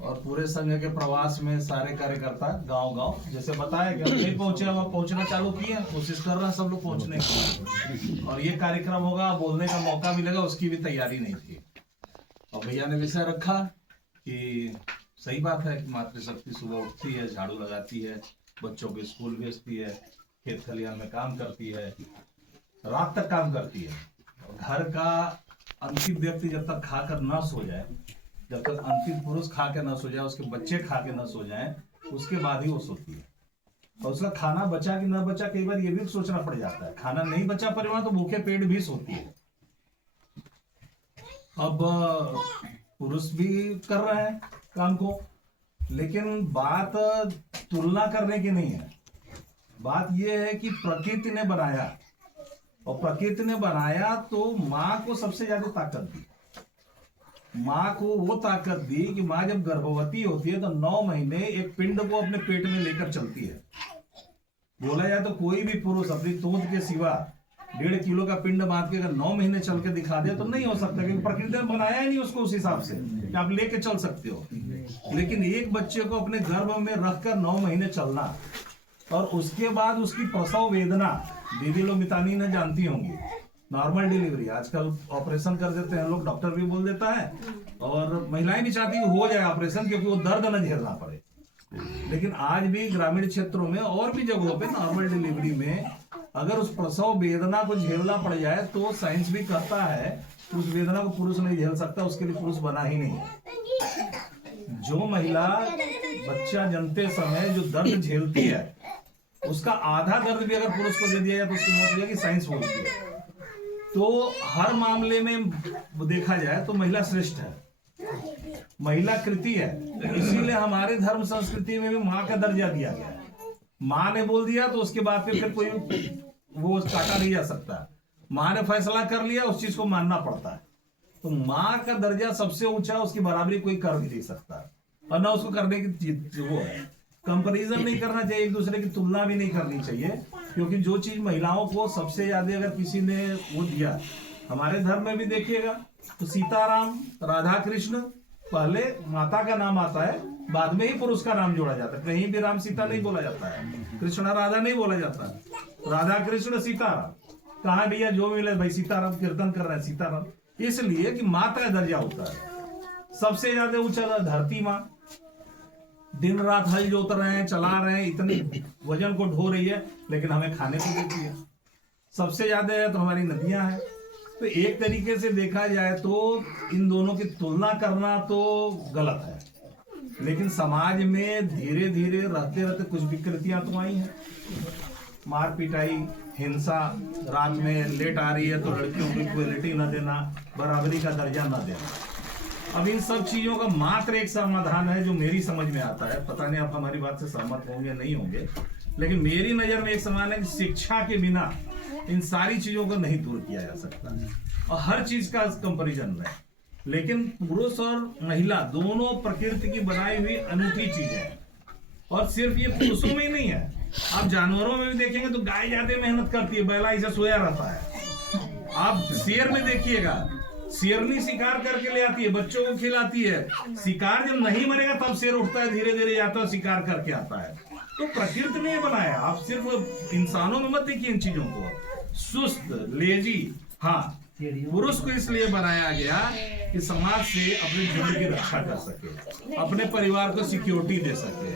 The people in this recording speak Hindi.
और पूरे संघ के प्रवास में सारे कार्यकर्ता गांव-गांव जैसे बताया कि हम नहीं पहुंचे, वहां पहुंचना चालू किए हैं, कोशिश कर रहे हैं सब लोग पहुंचने की। और ये कार्यक्रम होगा, बोलने का मौका मिलेगा, उसकी भी तैयारी नहीं थी। और भैया ने विषय रखा कि सही बात है कि मातृशक्ति सुबह उठती है, झाड़ू लगाती है, बच्चों को स्कूल भेजती है, खेत खलिहान में काम करती है, रात तक काम करती है। और घर का अंतिम व्यक्ति जब तक खाकर ना सो जाए, जब तक अंतिम पुरुष खा के ना सो जाए, उसके बच्चे खा के ना सो जाए, उसके बाद ही वो सोती है। और उसका खाना बचा कि ना बचा, कई बार ये भी सोचना पड़ जाता है। खाना नहीं बचा परिवार तो भूखे पेट भी सोती है। अब पुरुष भी कर रहे हैं काम को, लेकिन बात तुलना करने की नहीं है। बात यह है कि प्रकृति ने बनाया, और प्रकृति ने बनाया तो माँ को सबसे ज्यादा ताकत दी। माँ को वो ताकत दी कि माँ जब गर्भवती होती है तो 9 महीने एक पिंड को अपने पेट में लेकर चलती है। बोला जाए तो कोई भी पुरुष अपनी तोंद के सिवा 1.5 किलो का पिंड बांध के अगर 9 महीने चल के दिखा दे तो नहीं हो सकता, क्योंकि प्रकृति ने बनाया ही नहीं उसको उस हिसाब से कि आप लेके चल सकते हो। लेकिन एक बच्चे को अपने गर्भ में रखकर 9 महीने चलना, और उसके बाद उसकी प्रसव वेदना, दीदी लोग मितानी ने जानती होंगी, नॉर्मल डिलीवरी आजकल ऑपरेशन कर देते हैं लोग, डॉक्टर भी बोल देता है, और महिलाएं भी चाहती हो जाए ऑपरेशन क्योंकि वो दर्द न झेलना पड़े। लेकिन आज भी ग्रामीण क्षेत्रों में और भी जगहों पे नॉर्मल डिलीवरी में अगर उस प्रसव वेदना को झेलना पड़ जाए तो साइंस भी कहता है उस वेदना को पुरुष नहीं झेल सकता, उसके लिए पुरुष बना ही नहीं है। जो महिला बच्चा जन्मते समय जो दर्द झेलती है, उसका आधा दर्द भी अगर पुरुष को दे दिया जाए तो उसकी मौत हो जाएगी, साइंस बोलती है। तो हर मामले में देखा जाए तो महिला श्रेष्ठ है, महिला कृति है। इसीलिए हमारे धर्म संस्कृति में भी माँ का दर्जा दिया गया है। माँ ने बोल दिया तो उसके बाद फिर कोई वो काटा नहीं जा सकता। माँ ने फैसला कर लिया, उस चीज को मानना पड़ता है। तो माँ का दर्जा सबसे ऊंचा, उसकी बराबरी कोई कर भी नहीं सकता, और ना उसको करने की वो है। कंपैरिजन नहीं करना चाहिए, एक दूसरे की तुलना भी नहीं करनी चाहिए, क्योंकि जो चीज महिलाओं को सबसे ज्यादा अगर किसी ने वो दिया, हमारे धर्म में भी देखिएगा तो सीताराम, राधा कृष्ण, पहले माता का नाम आता है, बाद में ही पुरुष का नाम जोड़ा जाता है। कहीं भी राम सीता नहीं बोला जाता है, कृष्ण राधा नहीं बोला जाता है, राधा कृष्ण सीताराम। कहा भैया जो मिले भाई सीताराम, कीर्तन कर रहे हैं सीताराम, इसलिए कि माता का दर्जा होता है सबसे ज्यादा ऊंचा। धरती माँ दिन रात हल जोत रहे हैं, चला रहे हैं, इतनी वजन को ढो रही है, लेकिन हमें खाने को देती है। सबसे ज्यादा है तो हमारी नदियां हैं। तो एक तरीके से देखा जाए तो इन दोनों की तुलना करना तो गलत है, लेकिन समाज में धीरे धीरे रहते रहते कुछ विकृतियां तो आई हैं। मार पिटाई, हिंसा, रात में लेट आ रही है तो लड़कियों को इक्वलिटी न देना, बराबरी का दर्जा न देना। अब इन सब चीजों का मात्र एक समाधान है जो मेरी समझ में आता है, पता नहीं आप हमारी बात से सहमत होंगे नहीं होंगे, लेकिन मेरी नजर में एक समाधान है कि शिक्षा के बिना इन सारी चीजों को नहीं दूर किया जा सकता, और हर चीज का कंपैरिजन है। लेकिन पुरुष और महिला दोनों प्रकृति की बनाई हुई अनूठी चीज है, और सिर्फ ये पुरुषों में ही नहीं है, आप जानवरों में भी देखेंगे तो गाय ज्यादा मेहनत करती है, बैला ऐसा सोया रहता है। आप शेर में देखिएगा, शेरनी शिकार करके ले आती है, बच्चों को खिलाती है, शिकार जब नहीं मरेगा तब शेर उठता है, धीरे धीरे जाता है, शिकार करके आता है। तो प्रकृति ने बनाया, आप सिर्फ इंसानों में मत देखिए इन चीजों को। सुस्त, लेजी, हाँ, पुरुष को इसलिए बनाया गया कि समाज से अपने जीवन की रक्षा कर सके, अपने परिवार को सिक्योरिटी दे सके।